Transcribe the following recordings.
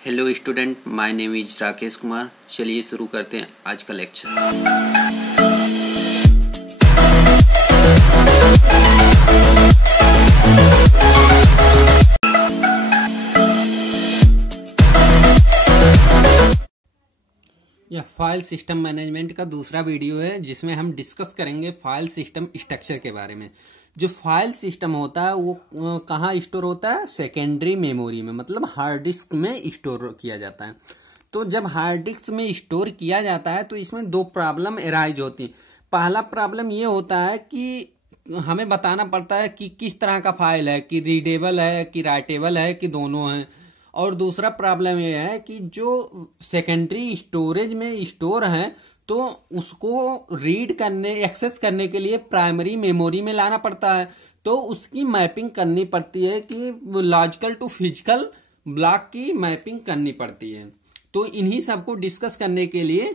Hello student, my name is Rakesh Kumar. चलिए शुरू करते हैं आज का लेक्चर। यह फाइल सिस्टम मैनेजमेंट का दूसरा वीडियो है जिसमें हम डिस्कस करेंगे फाइल सिस्टम स्ट्रक्चर के बारे में। जो फाइल सिस्टम होता है वो कहाँ स्टोर होता है? सेकेंडरी मेमोरी में, मतलब हार्ड डिस्क में स्टोर किया जाता है। तो जब हार्ड डिस्क में स्टोर किया जाता है तो इसमें दो प्रॉब्लम एराइज होती है। पहला प्रॉब्लम ये होता है कि हमें बताना पड़ता है कि किस तरह का फाइल है, कि रीडेबल है, कि राइटेबल है, कि दोनों है। और दूसरा प्रॉब्लम ये है कि जो सेकेंडरी स्टोरेज में स्टोर है तो उसको रीड करने, एक्सेस करने के लिए प्राइमरी मेमोरी में लाना पड़ता है। तो उसकी मैपिंग करनी पड़ती है कि लॉजिकल टू फिजिकल ब्लॉक की मैपिंग करनी पड़ती है। तो इन्हीं सबको डिस्कस करने के लिए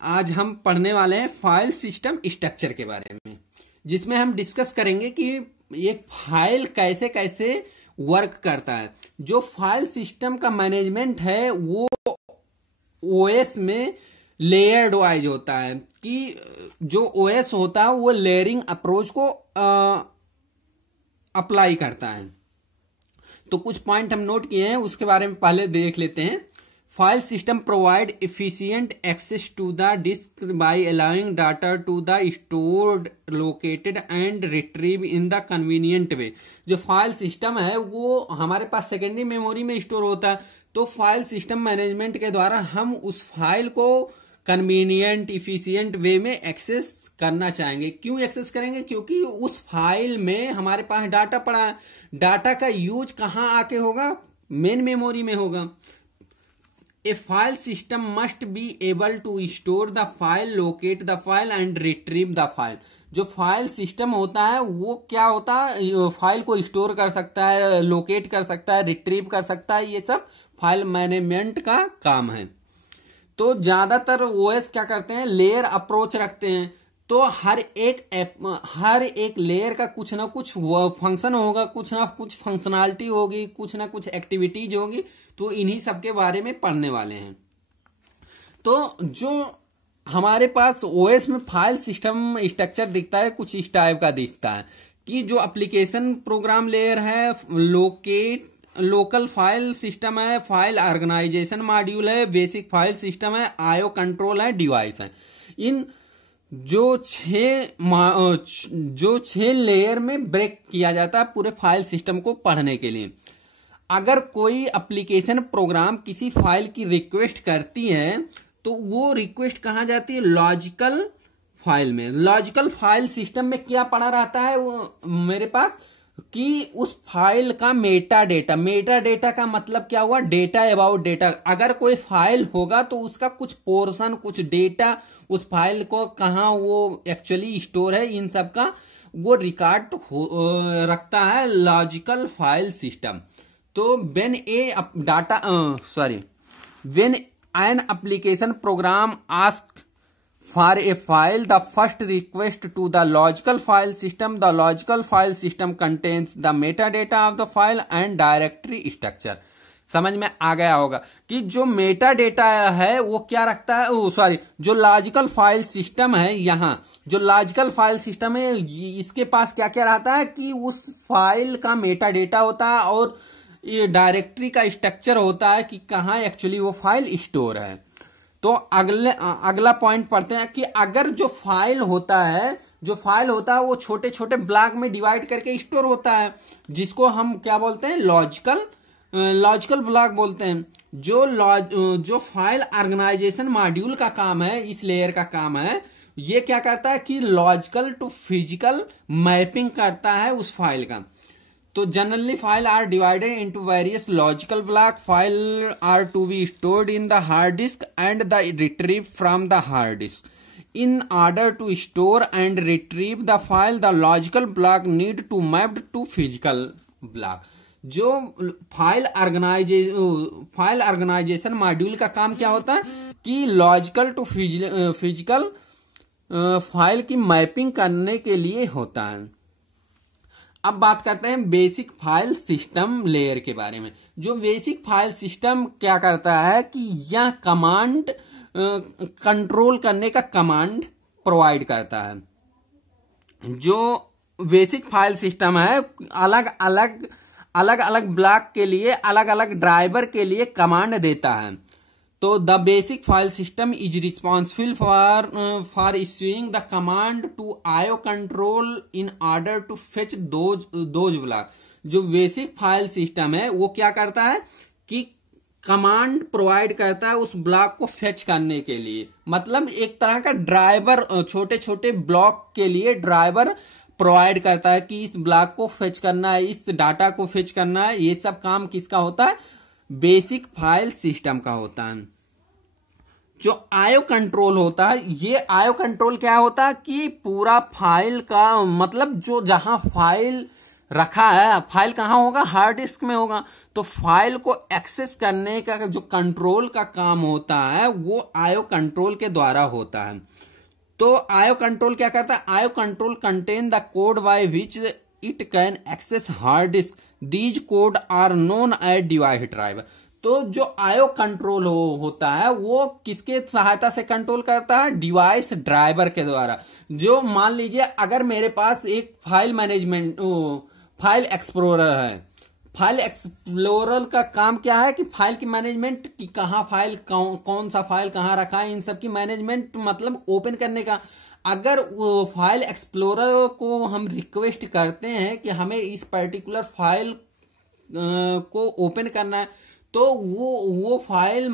आज हम पढ़ने वाले हैं फाइल सिस्टम स्ट्रक्चर के बारे में, जिसमें हम डिस्कस करेंगे कि एक फाइल कैसे कैसे वर्क करता है। जो फाइल सिस्टम का मैनेजमेंट है वो ओएस में लेयर्ड वाइज होता है, कि जो ओएस होता है वो लेयरिंग अप्रोच को अप्लाई करता है। तो कुछ पॉइंट हम नोट किए हैं, उसके बारे में पहले देख लेते हैं। File system provide efficient access to the disk by allowing data to the stored, located and retrieve in the convenient way. जो फाइल सिस्टम है वो हमारे पास सेकेंडरी मेमोरी में स्टोर होता है। तो फाइल सिस्टम मैनेजमेंट के द्वारा हम उस फाइल को कन्वीनियंट, इफिशियंट वे में एक्सेस करना चाहेंगे। क्यों एक्सेस करेंगे? क्योंकि उस फाइल में हमारे पास डाटा पड़ा है। डाटा का यूज कहां आके होगा? मेन मेमोरी में होगा। A file system must be able to store the file, locate the file and retrieve the file। जो फाइल सिस्टम होता है वो क्या होता है? फाइल को स्टोर कर सकता है, लोकेट कर सकता है, रिट्रीव कर सकता है। ये सब फाइल मैनेजमेंट का काम है। तो ज्यादातर ओएस क्या करते हैं? लेयर अप्रोच रखते हैं। तो हर एक लेयर का कुछ ना कुछ फंक्शन होगा, कुछ ना कुछ फंक्शनैलिटी होगी, कुछ ना कुछ एक्टिविटीज होगी। तो इन्हीं सब के बारे में पढ़ने वाले हैं। तो जो हमारे पास ओएस में फाइल सिस्टम स्ट्रक्चर दिखता है कुछ इस टाइप का दिखता है, कि जो एप्लीकेशन प्रोग्राम लेयर है, लोकल फाइल सिस्टम है, फाइल ऑर्गेनाइजेशन मॉड्यूल है, बेसिक फाइल सिस्टम है, आईओ कंट्रोल है, डिवाइस है। इन जो छह लेयर में ब्रेक किया जाता है पूरे फाइल सिस्टम को पढ़ने के लिए। अगर कोई एप्लीकेशन प्रोग्राम किसी फाइल की रिक्वेस्ट करती है तो वो रिक्वेस्ट कहाँ जाती है? लॉजिकल फाइल में। लॉजिकल फाइल सिस्टम में क्या पड़ा रहता है वो मेरे पास? कि उस फाइल का मेटा डेटा। मेटा डेटा का मतलब क्या हुआ? Data about data. अगर कोई फाइल होगा तो उसका कुछ पोर्शन, कुछ डेटा, उस फाइल को कहाँ वो एक्चुअली स्टोर है, इन सब का वो रिकॉर्ड रखता है लॉजिकल फाइल सिस्टम। तो when an application program asks for a file, the first request to the logical file system, the logical file system contains the metadata of the file and directory structure। समझ में आ गया होगा कि जो Meta data है वो क्या रखता है? जो लॉजिकल फाइल सिस्टम है, यहाँ जो लॉजिकल फाइल सिस्टम है इसके पास क्या क्या रहता है? कि उस फाइल का मेटा डेटा होता है और ये डायरेक्टरी का स्ट्रक्चर होता है कि कहाँ एक्चुअली वो फाइल स्टोर है। तो अगला पॉइंट पढ़ते हैं कि अगर जो फाइल होता है वो छोटे छोटे ब्लॉक में डिवाइड करके स्टोर होता है, जिसको हम क्या बोलते हैं? लॉजिकल ब्लॉक बोलते हैं। जो फाइल ऑर्गेनाइजेशन मॉड्यूल का काम है, इस लेयर का काम है, ये क्या करता है कि लॉजिकल टू फिजिकल मैपिंग करता है उस फाइल का। तो generally file are divided into various logical block. File are to be stored in the hard disk and the retrieve from the hard disk. In order to store and retrieve the file, the logical block need to mapped to physical block. जो file organisation module का काम क्या होता है? कि logical to physical file की mapping करने के लिए होता है। अब बात करते हैं बेसिक फाइल सिस्टम लेयर के बारे में। जो बेसिक फाइल सिस्टम क्या करता है कि यह कमांड कंट्रोल करने का कमांड प्रोवाइड करता है। जो बेसिक फाइल सिस्टम है अलग अलग ब्लॉक के लिए अलग अलग ड्राइवर के लिए कमांड देता है। तो the basic file system is responsible for issuing the command to IO control in order to fetch those block. जो बेसिक फाइल सिस्टम है वो क्या करता है कि कमांड प्रोवाइड करता है उस ब्लॉक को फेच करने के लिए। मतलब एक तरह का ड्राइवर छोटे छोटे ब्लॉक के लिए ड्राइवर प्रोवाइड करता है कि इस ब्लॉक को फेच करना है, इस डाटा को फेच करना है। ये सब काम किसका होता है? बेसिक फाइल सिस्टम का होता है। जो IO कंट्रोल होता है, ये IO कंट्रोल क्या होता है कि पूरा फाइल का मतलब जो जहां फाइल रखा है, फाइल कहां होगा? हार्ड डिस्क में होगा। तो फाइल को एक्सेस करने का जो कंट्रोल का काम होता है वो IO कंट्रोल के द्वारा होता है। तो IO कंट्रोल क्या करता है? IO control contain the code by which it can access hard disk. These code are known as device driver. तो जो IO कंट्रोल होता है वो किसके सहायता से कंट्रोल करता है? डिवाइस ड्राइवर के द्वारा। जो मान लीजिए अगर मेरे पास एक फाइल एक्सप्लोरर है। फाइल एक्सप्लोरर का काम क्या है कि फाइल की मैनेजमेंट की कहाँ फाइल कौन सा फाइल कहाँ रखा है, इन सब की मैनेजमेंट मतलब ओपन करने का। अगर वो फाइल एक्सप्लोरर को हम रिक्वेस्ट करते हैं कि हमें इस पर्टिकुलर फाइल को ओपन करना है, तो वो फाइल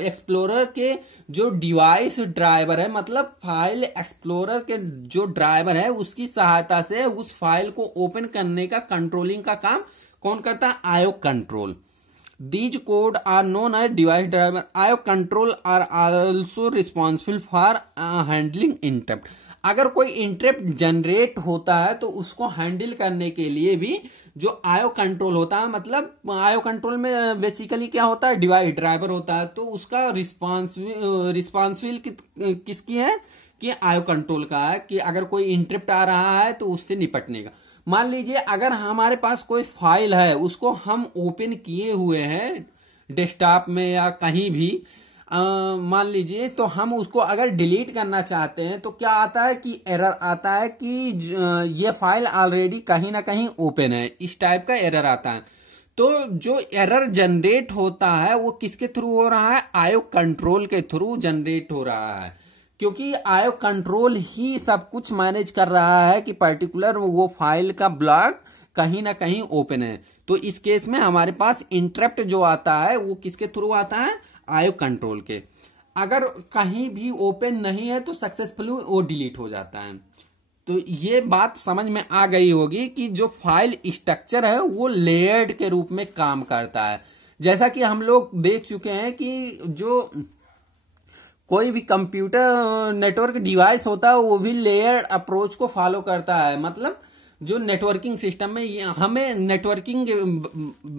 एक्सप्लोरर के जो डिवाइस ड्राइवर है, मतलब फाइल एक्सप्लोरर के जो ड्राइवर है उसकी सहायता से उस फाइल को ओपन करने का कंट्रोलिंग का काम कौन करता है? IO control. These code are known as device driver. IO control are also responsible for handling interrupt. अगर कोई इंटरप्ट जनरेट होता है तो उसको हैंडल करने के लिए भी जो IO कंट्रोल होता है, मतलब IO कंट्रोल में बेसिकली क्या होता है? डिवाइस ड्राइवर होता है। तो उसका रिस्पॉन्सिबल किसकी है? कि IO कंट्रोल का है कि अगर कोई इंटरप्ट आ रहा है तो उससे निपटने का। मान लीजिए अगर हमारे पास कोई फाइल है, उसको हम ओपन किए हुए हैं डेस्कटॉप में या कहीं भी, मान लीजिए, तो हम उसको अगर डिलीट करना चाहते हैं तो क्या आता है कि एरर आता है कि ये फाइल ऑलरेडी कहीं ना कहीं ओपन है। इस टाइप का एरर आता है। तो जो एरर जनरेट होता है वो किसके थ्रू हो रहा है? IO कंट्रोल के थ्रू जनरेट हो रहा है, क्योंकि IO कंट्रोल ही सब कुछ मैनेज कर रहा है कि पर्टिकुलर वो फाइल का ब्लॉक कहीं ना कहीं ओपन है। तो इस केस में हमारे पास इंटरप्ट जो आता है वो किसके थ्रू आता है? IO कंट्रोल के। अगर कहीं भी ओपन नहीं है तो सक्सेसफुली वो डिलीट हो जाता है। तो ये बात समझ में आ गई होगी कि जो फाइल स्ट्रक्चर है वो लेयर्ड के रूप में काम करता है। जैसा कि हम लोग देख चुके हैं कि जो कोई भी कंप्यूटर नेटवर्क डिवाइस होता है वो भी लेयर अप्रोच को फॉलो करता है। मतलब जो नेटवर्किंग सिस्टम में, हमें नेटवर्किंग के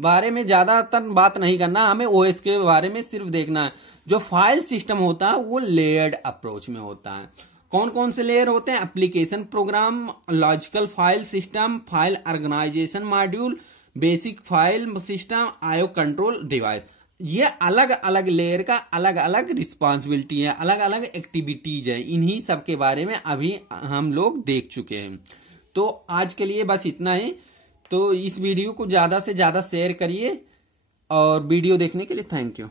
बारे में ज्यादातर बात नहीं करना, हमें OS के बारे में सिर्फ देखना है। जो फाइल सिस्टम होता है वो लेयर्ड अप्रोच में होता है। कौन कौन से लेयर होते हैं? Application program, logical file system, file organisation module, basic file system, IO control device. ये अलग अलग लेयर का अलग अलग रिस्पॉन्सिबिलिटी है, अलग अलग एक्टिविटीज है। इन्हीं सब के बारे में अभी हम लोग देख चुके हैं। तो आज के लिए बस इतना ही। तो इस वीडियो को ज्यादा से ज्यादा शेयर करिए और वीडियो देखने के लिए थैंक यू।